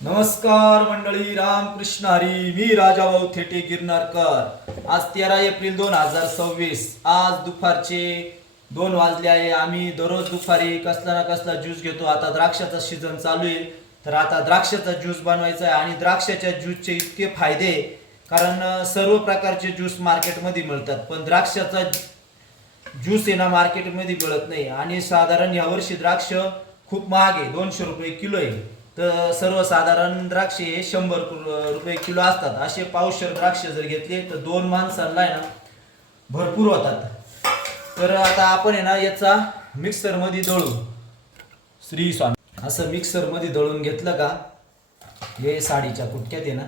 नमस्कार मंडळी, रामकृष्ण हरी. मी राजाभाऊ थेटे गिरनारकर. आज 13 एप्रिल 2026. आज दुपारचे 2 वाजले आहे. आम्ही दररोज दुपारी कसला ना कसला ज्यूस घेतो. आता द्राक्षाचा सीझन चालू आहे, तर आता द्राक्षाचा ज्यूस बनवायचा आहे. आणि द्राक्षाच्या ज्यूसचे इतके फायदे, कारण सर्व प्रकारचे ज्यूस मार्केटमध्ये मिळतात, पण द्राक्षाचा ज्यूस आहे ना मार्केटमध्ये मिळत नाही. आणि साधारण यावर्षी द्राक्ष खूप महाग आहे, 200 रुपये किलो आहे. तर सर्वसाधारण द्राक्षे हे 100 रुपये किलो असतात. असे पावशेर द्राक्ष जर घेतले तर 2 माणसांना आहे ना भरपूर होतात. तर आता आपण आहे ना याचा मिक्सरमध्ये दळू. श्री स्वामी. असं मिक्सरमध्ये दळून घेतलं का हे साडीच्या कुटक्यात आहे ना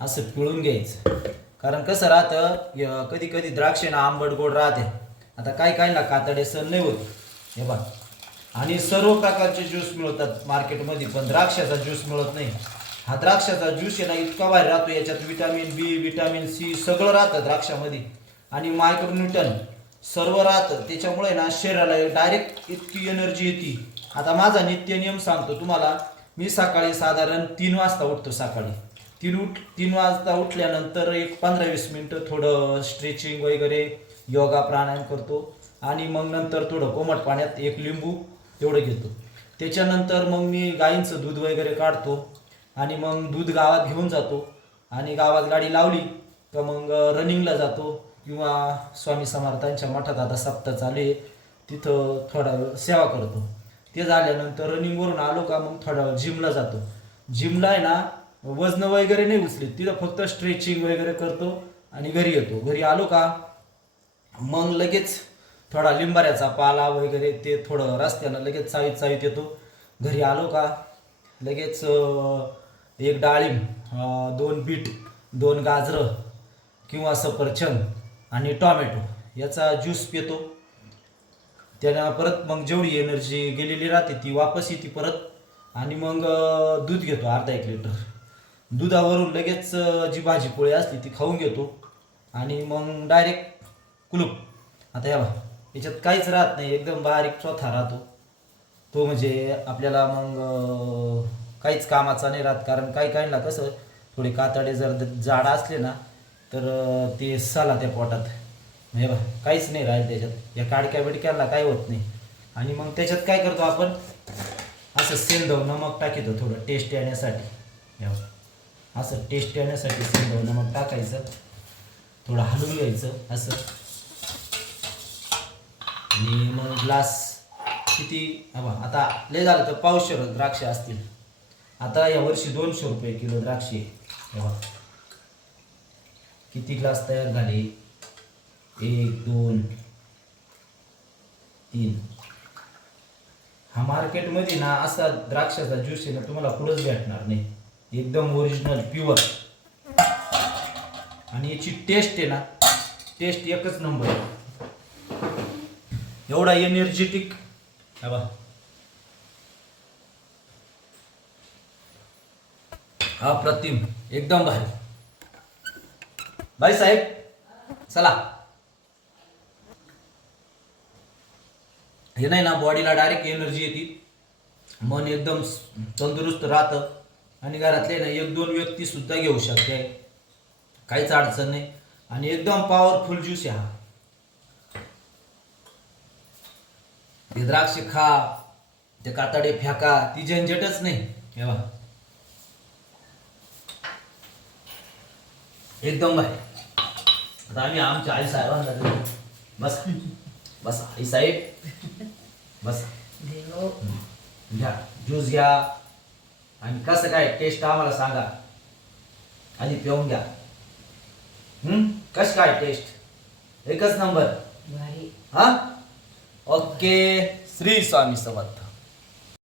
असं पिळून घ्यायचं. कारण कसं राहतं, कधी कधी द्राक्ष ना आंबट गोड राहते. आता काय काय ना कातडे सण नाही होत हे बघ. आणि सर्व प्रकारचे ज्यूस मिळतात मार्केटमध्ये, पण द्राक्षाचा ज्यूस मिळत नाही. हा द्राक्षाचा ज्यूस आहे ना इतका भारी राहतो. याच्यात विटामिन बी, विटामिन सी सगळं राहतं द्राक्षामध्ये, आणि मायक्रोन्यूटन सर्व राहतं. त्याच्यामुळे ना शरीराला डायरेक्ट इतकी एनर्जी येते. आता माझा नित्य नियम सांगतो तुम्हाला. मी सकाळी साधारण 3 वाजता उठतो. सकाळी 3 वाजता उठल्यानंतर एक 15-20 मिनटं थोडं स्ट्रेचिंग वगैरे योगा प्राणायाम करतो. आणि मग नंतर थोडं कोमट पाण्यात 1 लिंबू तेवढं घेतो. त्याच्यानंतर मग मी गाईंचं दूध वगैरे काढतो, आणि मग दूध गावात घेऊन जातो. आणि गावात गाडी लावली तर मग रनिंगला जातो, किंवा स्वामी समर्थांच्या मठात आता सप्ताह चालू आहे, तिथं थोडा वेळ सेवा करतो. ते झाल्यानंतर रनिंगवरून आलो का मग थोडा वेळ जिमला जातो. जिमला आहे ना वजन वगैरे नाही उचलीत, तिथं फक्त स्ट्रेचिंग वगैरे करतो आणि घरी येतो. घरी आलो का मग लगेच थोडा लिंबाऱ्याचा पाला वगैरे ते थोडं रस्त्यानं लगेच चावीत येतो. घरी आलो का लगेच 1 डाळिंब, 2 बीट, 2 गाजरं किंवा सफरचंद आणि टोमॅटो याचा ज्यूस पितो. त्यानं परत मग जेवढी एनर्जी गेलेली राहते ती वापस येते परत. आणि मग दूध घेतो अर्धा 1 लिटर. दुधावरून लगेच जी भाजीपोळी असते ती खाऊन घेतो, आणि मग डायरेक्ट कुलूप. आता या याच्यात काहीच राहत नाही, एकदम बारीक चोथा राहतो तो. म्हणजे आपल्याला मग काहीच कामाचा नाही राहत. कारण काही काहींना कसं थोडे कातडे जर जाड असले ना तर ते साला त्या पोटात म्हणजे काहीच नाही राहील त्याच्यात. या काडक्या बिडक्याला काही होत नाही. आणि मग त्याच्यात काय करतो आपण, असं सेंधव नमक टाकीतो थोडं टेस्ट येण्यासाठी. असं टेस्ट येण्यासाठी सेंधव नमक टाकायचं, थोडं हलवून घ्यायचं असं. आणि मग ग्लास किती आता लय झालं तर पावशेर द्राक्ष असतील. आता यावर्षी 200 रुपये किलो द्राक्षे. किती ग्लास तयार झाले, 1 2 3. हा मार्केटमध्ये ना असा द्राक्षाचा ज्यूस आहे ना तुम्हाला कुठंच भेटणार नाही. एकदम ओरिजिनल प्युअर. आणि याची टेस्ट आहे ना, टेस्ट एकच नंबर आहे. एवढा एनर्जेटिक अप्रतिम, एकदम भारी. भाई साहेब चला. हे नाही ना बॉडीला डायरेक्ट एनर्जी येते, मन एकदम तंदुरुस्त राहतं. आणि घरातले ना 1-2 व्यक्ती सुद्धा घेऊ शकते, काहीच अडचण नाही. आणि एकदम पॉवरफुल ज्यूस आहे हा. ते द्राक्ष खा, ते कातडे फेका, ती झंझटच नाही. एकदम भाई. आता आम्ही आमच्या आई साहेबांना बस बस आई साहेब बस घ्या ज्यूस घ्या, आणि कसं काय टेस्ट आम्हाला सांगा, आधी पिऊन घ्या. कसं काय टेस्ट? एकच नंबर. हा ओके. श्री स्वामी समर्थ.